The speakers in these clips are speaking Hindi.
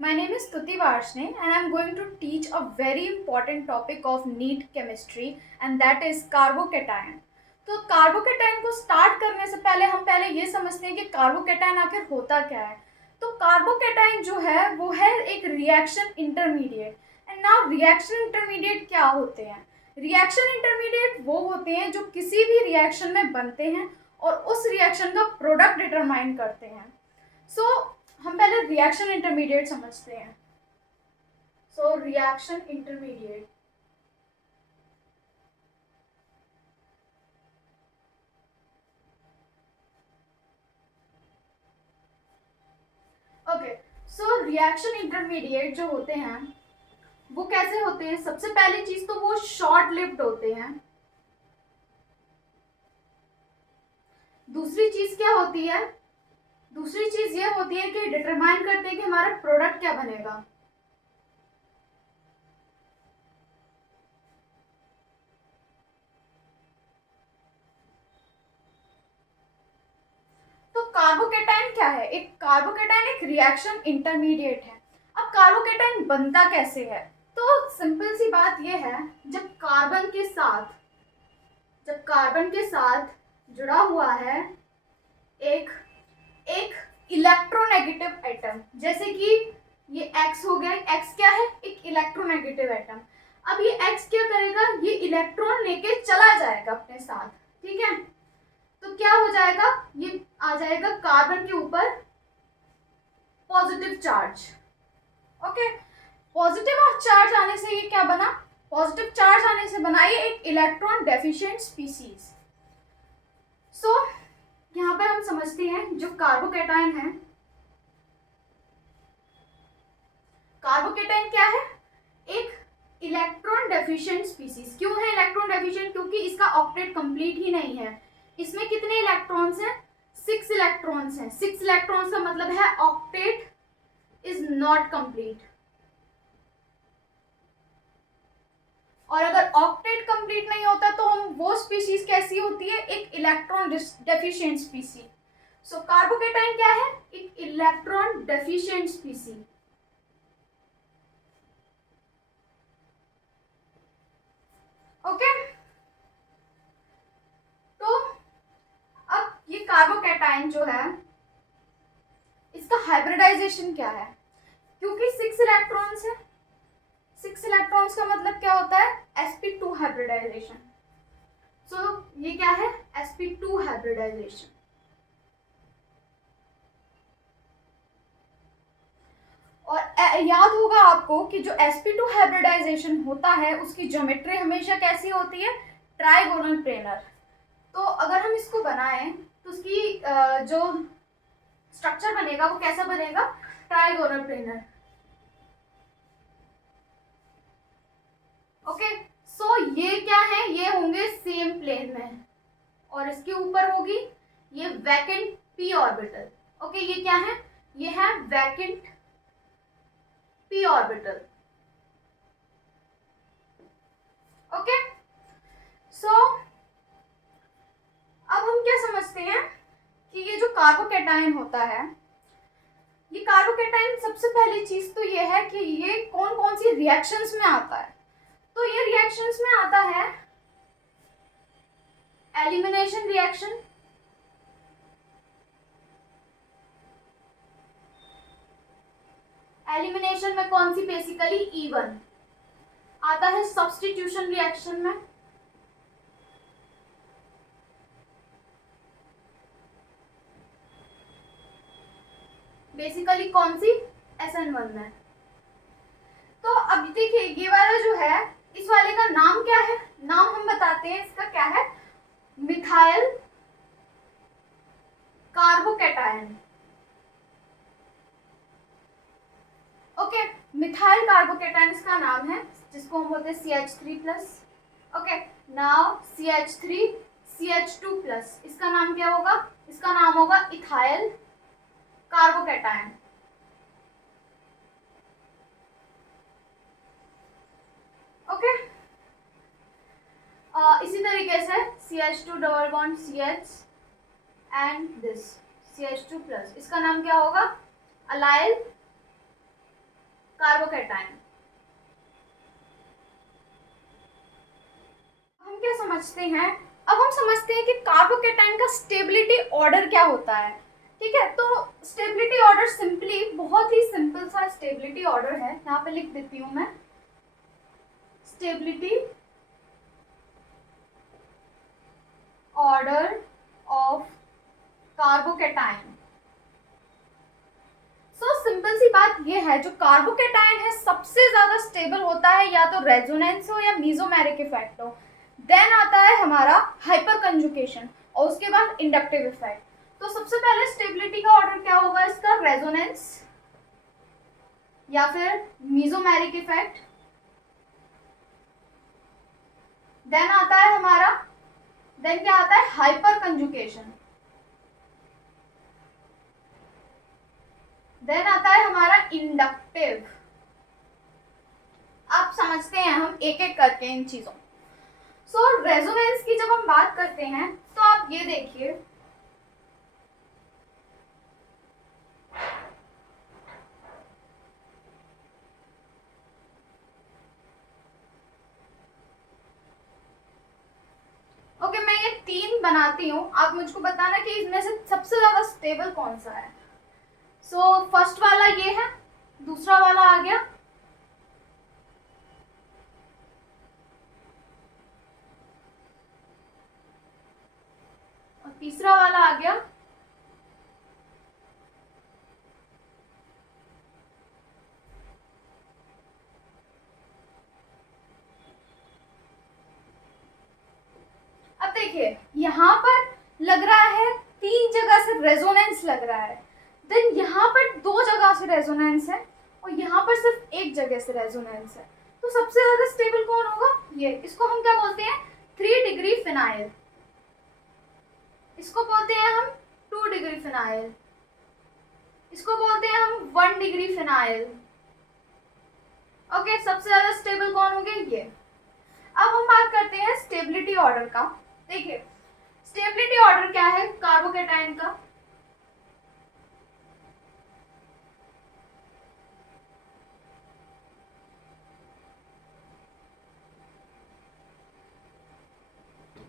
My name is Stuti Varshney and I am going to teach a very important topic of NEET chemistry and that is carbocation. तो कार्बोकेटायन को स्टार्ट करने से पहले ये समझते हैं कि कार्बोकेटायन आखिर होता क्या है। तो कार्बोकेटायन जो है वो है एक reaction intermediate. And now reaction intermediate क्या होते हैं? रिएक्शन इंटरमीडिएट वो होते हैं जो किसी भी रिएक्शन में बनते हैं और उस रिएक्शन का प्रोडक्ट डिटरमाइन करते हैं। हम पहले रिएक्शन इंटरमीडिएट समझते हैं। Reaction intermediate okay. Reaction intermediate जो होते हैं वो कैसे होते हैं? सबसे पहली चीज तो वो शॉर्ट लिव्ड होते हैं। दूसरी चीज क्या होती है? दूसरी चीज ये होती है कि डिटरमाइन करते हैं कि हमारा प्रोडक्ट क्या बनेगा। तो कार्बोकेटाइन क्या है? एक रिएक्शन इंटरमीडिएट है। अब कार्बोकेटाइन बनता कैसे है? तो सिंपल सी बात ये है, जब कार्बन के साथ जुड़ा हुआ है एक इलेक्ट्रोनेगेटिव एटम, जैसे कि ये X हो गया। X क्या है? एक इलेक्ट्रोनेगेटिव एटम। अब ये X क्या करेगा? ये इलेक्ट्रॉन लेके चला जाएगा अपने साथ, ठीक है। तो क्या हो जाएगा? ये आ जाएगा कार्बन के ऊपर positive charge. Okay, positive charge आने से ये क्या बना? पॉजिटिव चार्ज आने से बना ये एक इलेक्ट्रॉन डेफिशिएंट स्पीसीज। यहाँ पर हम समझते हैं जो कार्बोकेटाइन है, कार्बोकेटाइन क्या है? एक इलेक्ट्रॉन डेफिशिएंट स्पीसीज। क्यों है इलेक्ट्रॉन डेफिशिएंट? क्योंकि इसका ऑक्टेट कंप्लीट ही नहीं है। इसमें कितने इलेक्ट्रॉन्स हैं? 6 इलेक्ट्रॉन्स हैं। 6 इलेक्ट्रॉन्स का मतलब है ऑक्टेट इज नॉट कंप्लीट। और अगर ऑक्टेट कंप्लीट नहीं होता तो हम वो स्पीशीज कैसी होती है? एक इलेक्ट्रॉन डेफिशिएंट स्पीसी। सो कार्बोकेटाइन क्या है? एक इलेक्ट्रॉन डेफिशिएंट स्पीसी। ओके, तो अब ये कार्बोकेटाइन जो है इसका हाइब्रिडाइजेशन क्या है? क्योंकि 6 इलेक्ट्रॉन्स है, 6 इलेक्ट्रॉन्स का मतलब क्या होता है? sp2 hybridisation. ये क्या है? sp2 hybridisation. और याद होगा आपको कि जो sp2 हाइब्रिडाइजेशन होता है उसकी ज्योमेट्री हमेशा कैसी होती है? Trigonal planar. तो अगर हम इसको बनाएं तो उसकी जो स्ट्रक्चर बनेगा वो कैसा बनेगा? Trigonal planar. ओके, ये क्या है? ये होंगे सेम प्लेन में और इसके ऊपर होगी ये वैकेंट p ऑर्बिटल। ओके, ये क्या है? ये है वैकेंट p ऑर्बिटल। ओके, अब हम क्या समझते हैं कि ये जो कार्बोकेटाइन होता है, ये कार्बोकेटाइन सबसे पहली चीज तो ये है कि ये कौन कौन सी रिएक्शंस में आता है। तो ये रिएक्शंस में आता है एलिमिनेशन रिएक्शन, एलिमिनेशन में कौन सी? बेसिकली E1 आता है। सब्स्टिट्यूशन रिएक्शन में बेसिकली कौन सी? SN1 में। तो अब देखिए ये वाला जो है, इस वाले का नाम क्या है? नाम हम बताते हैं इसका क्या है? Methyl carbocation. Okay, methyl carbocation इसका नाम है, जिसको हम बोलते हैं CH3+। Okay, now CH3 CH2+, इसका नाम क्या होगा? इसका नाम होगा इथाइल कार्बोकेटायन। ओके, इसी तरीके से CH2 double bond CH and this CH2+, इसका नाम क्या होगा? Allyl carbocation. हम क्या समझते हैं, अब हम समझते हैं कि कार्बोकैटायन का स्टेबिलिटी ऑर्डर क्या होता है। ठीक है, तो स्टेबिलिटी ऑर्डर सिंपली बहुत ही सिंपल सा स्टेबिलिटी ऑर्डर है, यहाँ पे लिख देती हूँ मैं, stability order of carbocation. So simple सी बात ये है, जो कार्बोकैटायन है सबसे ज्यादा स्टेबल होता है या तो रेजोनेंस हो या मीजोमेरिक इफेक्ट हो, देन आता है हमारा हाइपर कंजुगेशन और उसके बाद इंडक्टिव इफेक्ट। तो सबसे पहले स्टेबिलिटी का ऑर्डर क्या होगा इसका, रेजोनेंस या फिर मीजोमेरिक इफेक्ट, देन आता है हमारा, देन क्या आता है, हाइपर कंजुगेशन, देन आता है हमारा इंडक्टिव। आप समझते हैं हम एक एक करके इन चीजों। सो रेजोनेंस की जब हम बात करते हैं तो आप ये देखिए, ओके मैं ये तीन बनाती हूँ, आप मुझको बताना कि इसमें से सबसे ज्यादा स्टेबल कौन सा है। सो फर्स्ट वाला ये है, दूसरा वाला आ गया, और तीसरा वाला आ गया, अब देखिए यहाँ पर लग रहा है 3 जगह से रेजोनेंस लग रहा है, देन यहाँ पर 2 जगह से रेजोनेंस है और यहाँ पर सिर्फ एक जगह से रेजोनेंस है। तो सबसे ज्यादा स्टेबल कौन होगा, ये, इसको हम क्या बोलते हैं, 3 डिग्री फिनाइल, इसको बोलते हैं हम 2 डिग्री फिनाइल, इसको बोलते हैं हम 1 डिग्री फिनाइल। ओके, सबसे ज्यादा स्टेबल कौन हो गए, ये। अब हम बात करते हैं स्टेबिलिटी ऑर्डर का। देखिए स्टेबिलिटी ऑर्डर क्या है कार्बोकैटायन का,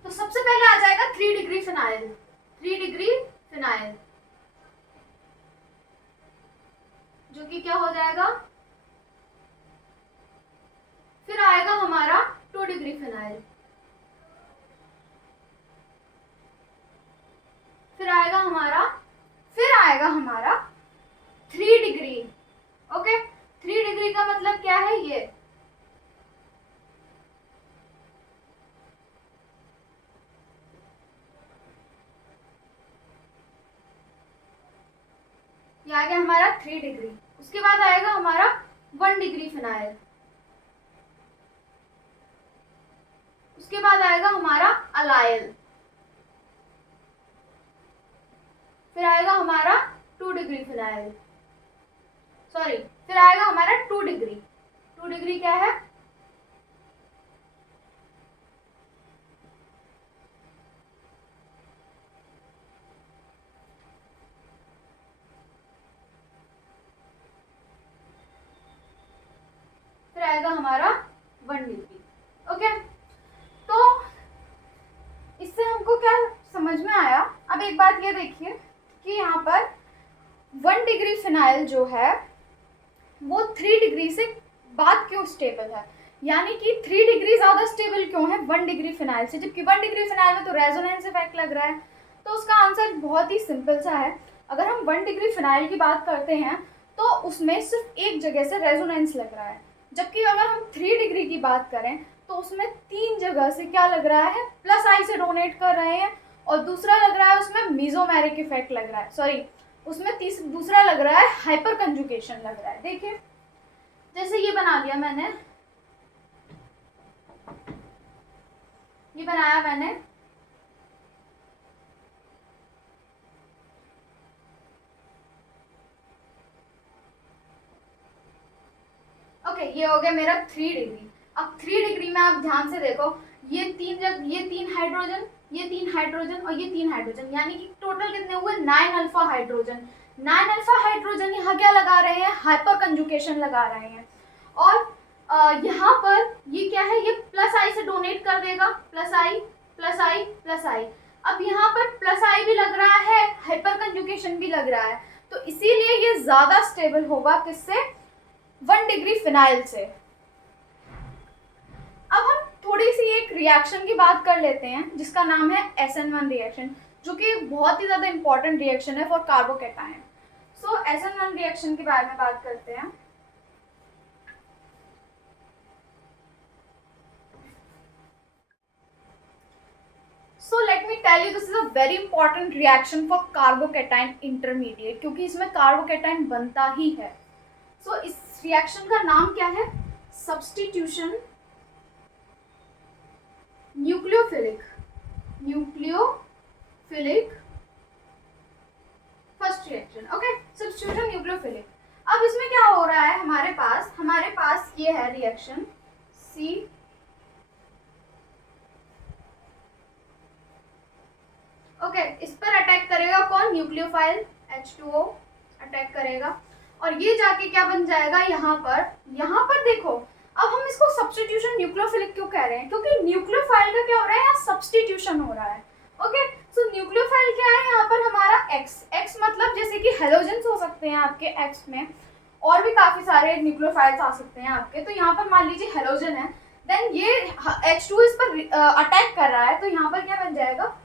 तो सबसे पहले आ जाएगा 3 डिग्री फिनाइल, 3 डिग्री फिनाइल, जो कि क्या हो जाएगा, फिर आएगा हमारा 2 डिग्री फिनाइल, फिर आएगा हमारा 3 डिग्री। ओके, 3 डिग्री का मतलब क्या है, ये आ गया हमारा 3 डिग्री। उसके बाद आएगा हमारा 1 डिग्री फिनाइल, उसके बाद आएगा हमारा अलाइल, फिर आएगा हमारा 2 डिग्री फिनाइल, सॉरी फिर आएगा हमारा 2 डिग्री। 2 डिग्री क्या है, फिर आएगा हमारा 1 डिग्री। ओके, तो इससे हमको क्या समझ में आया। अब एक बात ये देखिए कि यहाँ पर 1 डिग्री फिनाइल जो है वो 3 डिग्री से बाद क्यों स्टेबल है, यानी कि 3 डिग्री ज़्यादा स्टेबल क्यों है 1 डिग्री फिनाइल से, जबकि 1 डिग्री फिनाइल में तो रेजोनेंस इफेक्ट लग रहा है। तो उसका आंसर बहुत ही सिंपल सा है, अगर हम 1 डिग्री फिनाइल की बात करते हैं तो उसमें सिर्फ एक जगह से रेजोनेंस लग रहा है, जबकि अगर हम 3 डिग्री की बात करें तो उसमें 3 जगह से क्या लग रहा है, प्लस आई से डोनेट कर रहे हैं, और दूसरा लग रहा है उसमें मीजोमेरिक इफेक्ट लग रहा है, सॉरी उसमें दूसरा लग रहा है हाइपर कंजुगेशन लग रहा है। देखिए जैसे ये बना लिया मैंने, ये बनाया मैंने, ओके ये हो गया मेरा 3 डिग्री। अब 3 डिग्री में आप ध्यान से देखो, ये तीन हाइड्रोजन, ये 3 हाइड्रोजन और ये 3 हाइड्रोजन, यानी कि टोटल कितने हुए 9 अल्फा हाइड्रोजन। 9 अल्फा हाइड्रोजन यहाँ क्या लगा रहे हैं, हाइपर कंजुगेशन लगा रहे हैं। और यहाँ पर ये क्या है, ये प्लस आई से डोनेट कर देगा, प्लस आई प्लस आई प्लस आई। अब यहाँ पर प्लस आई भी लग रहा है, हाइपर कंजुगेशन भी लग रहा है, तो इसीलिए ये ज्यादा स्टेबल होगा किससे, 1 डिग्री फिनाइल से। अब हम थोड़ी सी एक रिएक्शन की बात कर लेते हैं जिसका नाम है SN1 रिएक्शन, जो कि बहुत ही ज़्यादा इंपॉर्टेंट रिएक्शन है for carbocation. So SN1 reaction के बारे में बात करते हैं। So let me tell you, this is a very important reaction for carbocation intermediate, क्योंकि इसमें कार्बोकैटायन बनता ही है। सो इस रिएक्शन का नाम क्या है, substitution nucleophilic first reaction. Okay, substitution nucleophilic. अब इसमें क्या हो रहा है, हमारे पास ये है रिएक्शन C ओके, इस पर अटैक करेगा कौन, न्यूक्लियोफाइल H2O अटैक करेगा, और ये जाके क्या बन जाएगा यहाँ पर देखो। अब हम इसको सब्स्टिट्यूशन न्यूक्लियोफिलिक क्यों कह रहे हैं, क्योंकि न्यूक्लियोफाइल का क्या हो रहा है, यहाँ सब्स्टिट्यूशन हो रहा है। ओके, सो न्यूक्लियोफाइल क्या है यहाँ पर हमारा X मतलब जैसे कि हेलोजेंस हो सकते हैं आपके X में, और भी काफी सारे न्यूक्लियोफाइल्स आ सकते हैं आपके। तो यहाँ पर मान लीजिए हेलोजन है, देन ये H2 इस पर अटैक कर रहा है, तो यहाँ पर क्या बन जाएगा,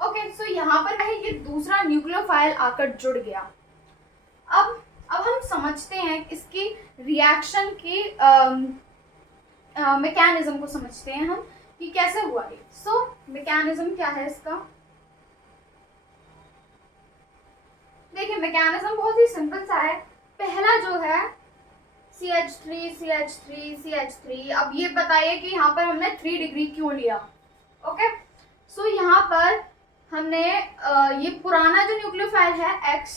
ओके। सो यहाँ पर है ये दूसरा न्यूक्लियोफाइल आकर जुड़ गया। अब हम समझते हैं इसकी रिएक्शन की मैकेनिज्म को समझते हैं हम कि कैसे हुआ ये। सो मैकेनिज्म क्या है इसका, देखिए मैकेनिज्म बहुत ही सिंपल सा है। पहला जो है CH3 CH3 CH3। अब ये बताइए कि यहाँ पर हमने 3 डिग्री क्यों लिया। ओके, सो यहाँ पर हमने ये पुराना जो न्यूक्लियोफाइल है X,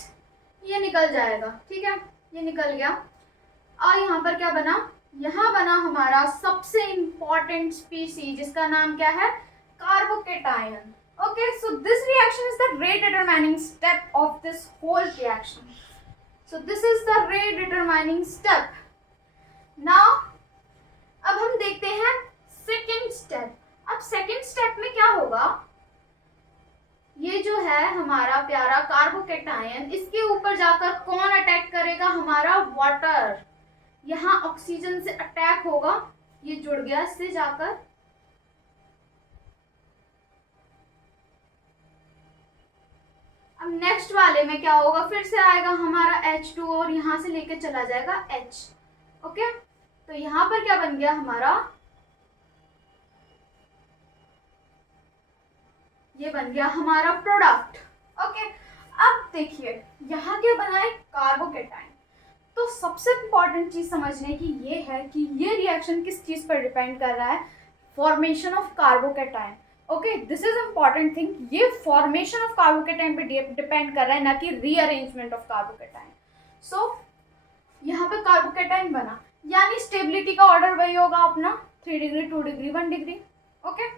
ये निकल जाएगा, ठीक है, ये निकल गया। और यहाँ पर क्या बना, यहाँ बना हमारा सबसे इंपॉर्टेंट स्पीसी जिसका नाम क्या है, carbocation. Okay, so this reaction is the rate determining step of this whole reaction. So this is the rate determining step. Now अब हम देखते हैं सेकेंड स्टेप। अब सेकेंड स्टेप में क्या होगा, ये जो है हमारा प्यारा कार्बोकैटायन, इसके ऊपर जाकर कौन अटैक करेगा, हमारा वाटर। यहाँ ऑक्सीजन से अटैक होगा, ये जुड़ गया इससे जाकर, अब नेक्स्ट वाले में क्या होगा, फिर से आएगा हमारा H2 और यहाँ से लेके चला जाएगा H। ओके, तो यहाँ पर क्या बन गया हमारा, ये बन गया हमारा प्रोडक्ट। ओके, अब देखिए यहाँ क्या बना है, कार्बोकैटायन। तो सबसे इंपॉर्टेंट चीज समझने की ये है कि ये रिएक्शन किस चीज पर डिपेंड कर रहा है, formation of carbocation. Okay, this is important thing, ये फॉर्मेशन ऑफ कार्बोकैटायन पे डिपेंड कर रहा है, ना कि रीअरेंजमेंट ऑफ कार्बोकैटायन। सो यहाँ पे कार्बोकैटायन बना, यानी स्टेबिलिटी का ऑर्डर वही होगा अपना 3 डिग्री 2 डिग्री 1 डिग्री। ओके,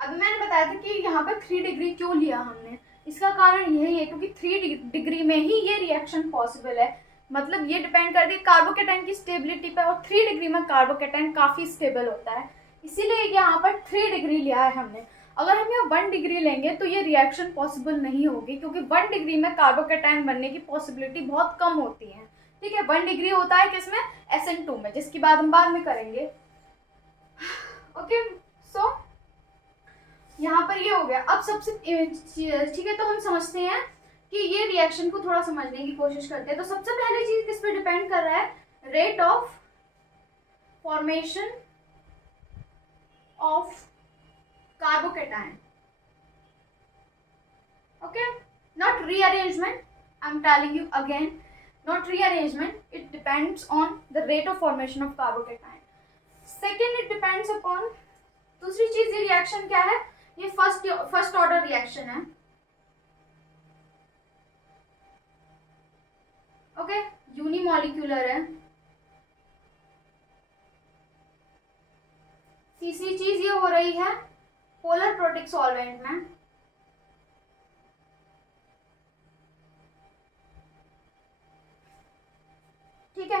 अब मैंने बताया था कि यहाँ पर 3 डिग्री क्यों लिया हमने, इसका कारण यही है क्योंकि 3 डिग्री में ही ये रिएक्शन पॉसिबल है। मतलब ये डिपेंड करती है कार्बोकैटायन की स्टेबिलिटी पर, और 3 डिग्री में कार्बोकैटायन काफ़ी स्टेबल होता है, इसीलिए यहाँ पर 3 डिग्री लिया है हमने। अगर हम यहाँ 1 डिग्री लेंगे तो ये रिएक्शन पॉसिबल नहीं होगी, क्योंकि 1 डिग्री में कार्बोकैटायन बनने की पॉसिबिलिटी बहुत कम होती है। ठीक है, 1 डिग्री होता है किसमें, SN2 में, जिसकी बात हम बाद में करेंगे। ओके, सो यहाँ पर ये हो गया। अब सबसे ठीक है, तो हम समझते हैं कि ये रिएक्शन को थोड़ा समझने की कोशिश करते हैं। तो सबसे पहले चीज किस पे डिपेंड कर रहा है, rate of formation of carbocation. Okay, not rearrangement, I am telling you again, not rearrangement, it depends on the rate of formation of carbocation. Second, it depends upon, दूसरी चीज, ये रिएक्शन क्या है, ये फर्स्ट ऑर्डर रिएक्शन है। ओके, यूनिमॉलिक्यूलर है। तीसरी चीज ये हो रही है पोलर प्रोटिक सॉल्वेंट में। ठीक है।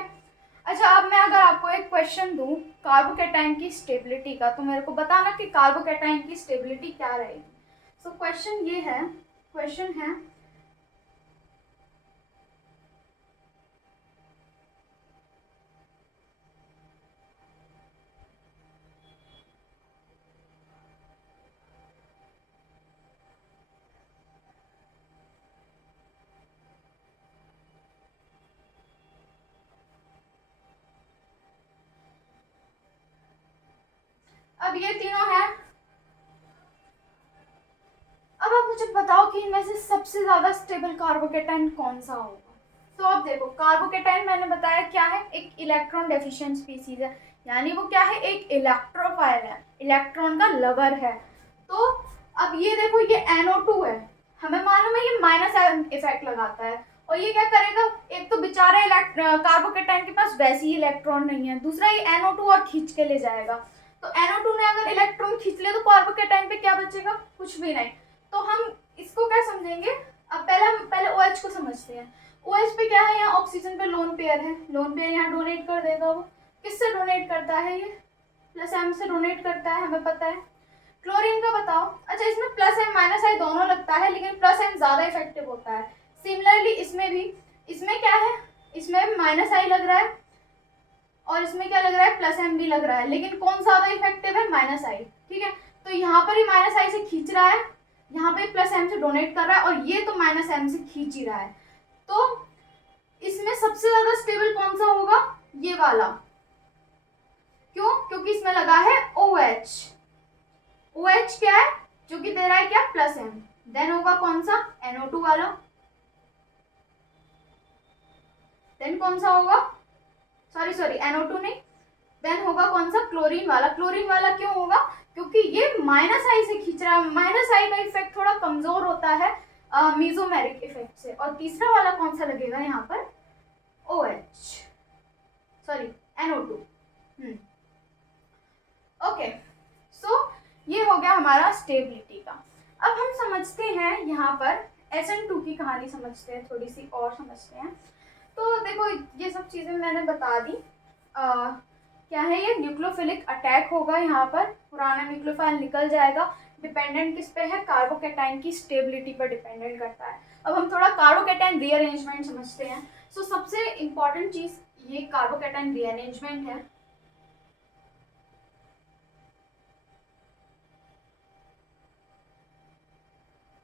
अच्छा, अब मैं अगर आपको एक क्वेश्चन दूं कार्बोकेटाइन की स्टेबिलिटी का, तो मेरे को बताना कि कार्बोकेटाइन की स्टेबिलिटी क्या रहेगी। सो क्वेश्चन ये है, क्वेश्चन है अब ये तीनों है। अब आप मुझे बताओ कि इनमें से सबसे ज्यादा स्टेबल कार्बोकेटाइन कौन सा होगा। तो अब देखो, कार्बोकेटाइन मैंने बताया क्या है, एक इलेक्ट्रॉन डेफिशिएंट स्पीसीज है, यानी वो क्या है, एक इलेक्ट्रोफाइल है, इलेक्ट्रॉन का लवर है। तो अब ये देखो, ये NO2 है, हमें मालूम है ये माइनस इफेक्ट लगाता है, और ये क्या करेगा, एक तो बेचारा कार्बोकेटाइन के पास वैसे ही इलेक्ट्रॉन नहीं है, दूसरा ये NO2 और खींच के ले जाएगा। तो NO2 ने अगर इलेक्ट्रॉन खींच ले तो कार्बोकेटाइन पे क्या बचेगा, कुछ भी नहीं। तो हम इसको क्या समझेंगे, अब हम पहले OH को समझते हैं। OH पे क्या है, यहाँ ऑक्सीजन पे लोन पेयर है, लोन पेयर यहाँ डोनेट कर देगा। वो किससे डोनेट करता है, ये +M से डोनेट करता है, हमें पता है। क्लोरीन का बताओ। अच्छा, इसमें +M -I दोनों लगता है, लेकिन +M ज्यादा इफेक्टिव होता है। सिमिलरली इसमें भी, इसमें क्या है, इसमें -I लग रहा है और इसमें क्या लग रहा है, +M भी लग रहा है, लेकिन कौन ज्यादा इफेक्टिव है, -I। ठीक है, तो यहाँ पर ही -I से खींच रहा है, यहाँ पे +M से डोनेट कर रहा है, और ये तो -M से खींच ही रहा है। तो इसमें सबसे ज्यादा स्टेबल कौन सा होगा, ये वाला। क्यों, क्योंकि इसमें लगा है OH। OH क्या है, जो कि दे रहा है क्या, +M। देन होगा कौन सा, NO2 वाला। देन कौन सा होगा, सॉरी NO2 नहीं, देन होगा कौन सा, क्लोरीन वाला। क्लोरीन वाला क्यों होगा, क्योंकि ये -I से खींच रहा है, -I का इफेक्ट थोड़ा कमजोर होता है मेसोमेरिक इफेक्ट से। और तीसरा वाला कौन सा लगेगा यहाँ पर, OH, सॉरी NO2। ओके, सो ये हो गया हमारा स्टेबिलिटी का। अब हम समझते हैं यहाँ पर SN2 की कहानी समझते हैं, थोड़ी सी और समझते हैं। तो देखो, ये सब चीज़ें मैंने बता दी। क्या है, ये न्यूक्लियोफिलिक अटैक होगा, यहाँ पर पुराना न्यूक्लियोफाइल निकल जाएगा। डिपेंडेंट किस पे है, कार्बोकेटाइन की स्टेबिलिटी पर डिपेंडेंट करता है। अब हम थोड़ा कार्बोकेटाइन रीअरेंजमेंट समझते हैं। सो सबसे इंपॉर्टेंट चीज़ ये कार्बोकेटाइन रीअरेंजमेंट है।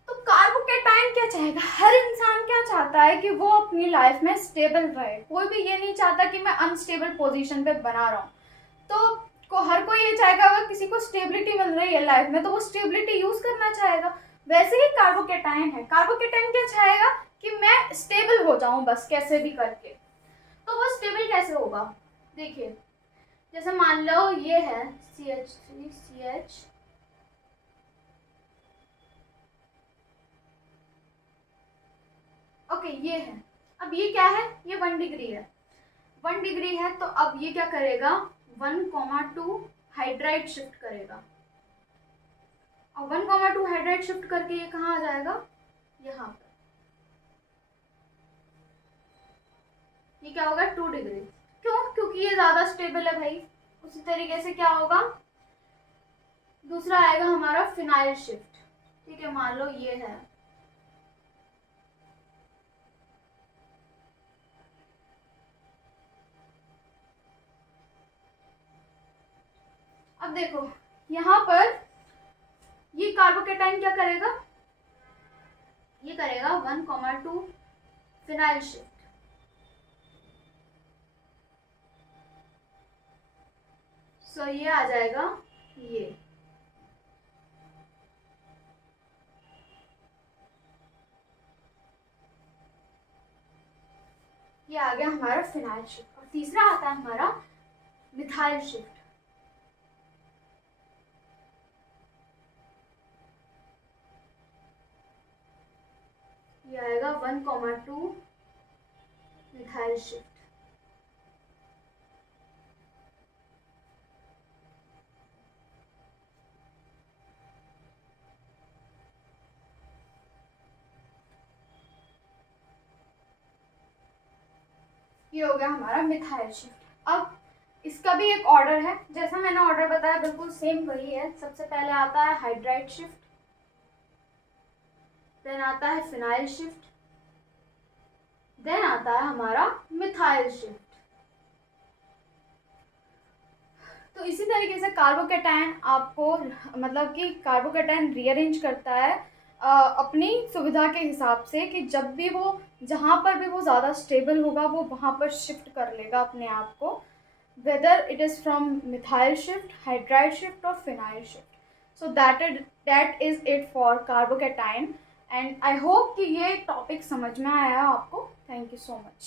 कार्बोकेटाइन क्या चाहेगा, हर इंसान क्या चाहता है कि वो अपनी लाइफ में स्टेबल रहे। कोई भी ये नहीं चाहता कि मैं अनस्टेबल पोजीशन पे बना रहा हूँ। तो हर कोई ये चाहेगा, अगर किसी को स्टेबिलिटी मिल रही है लाइफ में तो वो स्टेबिलिटी यूज करना चाहेगा। वैसे ही कार्बोकेटाइन है, कार्बोकेटाइन क्या चाहेगा कि मैं स्टेबल हो जाऊं बस कैसे भी करके। तो वो स्टेबल कैसे होगा, देखिए, जैसे मान लो ये है CH3CH, ओके ये है। अब ये क्या है, ये 1 डिग्री है, 1 डिग्री है, तो अब ये क्या करेगा, 1,2 हाइड्राइड शिफ्ट करेगा, और 1,2 हाइड्राइड शिफ्ट करके ये कहाँ आ जाएगा, यहाँ पर। ये क्या होगा, 2 डिग्री। क्यों, क्योंकि ये ज्यादा स्टेबल है भाई। उसी तरीके से क्या होगा, दूसरा आएगा हमारा फिनाइल शिफ्ट। ठीक है, मान लो ये है, अब देखो यहाँ पर ये कार्बोकेटाइन क्या करेगा, ये करेगा 1,2 फिनाइल शिफ्ट। सो ये आ जाएगा, ये आ गया हमारा फिनाइल शिफ्ट। और तीसरा आता है हमारा मिथाइल शिफ्ट। ये आएगा 1,2 मिथाइल शिफ्ट। ये हो गया हमारा मिथाइल शिफ्ट। अब इसका भी एक ऑर्डर है, जैसा मैंने ऑर्डर बताया बिल्कुल सेम वही है। सबसे पहले आता है हाइड्राइड शिफ्ट, देन आता है फिनाइल शिफ्ट, देन आता है हमारा मिथाइल शिफ्ट। तो इसी तरीके से कार्बोकेटायन आपको मतलब कि कार्बोकेटायन रीअरेंज करता है अपनी सुविधा के हिसाब से, कि जब भी वो जहाँ पर भी वो ज़्यादा स्टेबल होगा वो वहाँ पर शिफ्ट कर लेगा अपने आप को, whether it is from methyl shift, hydride shift और phenyl shift. So that is it for carbocation. And I hope कि ये टॉपिक समझ में आया आपको। Thank you so much.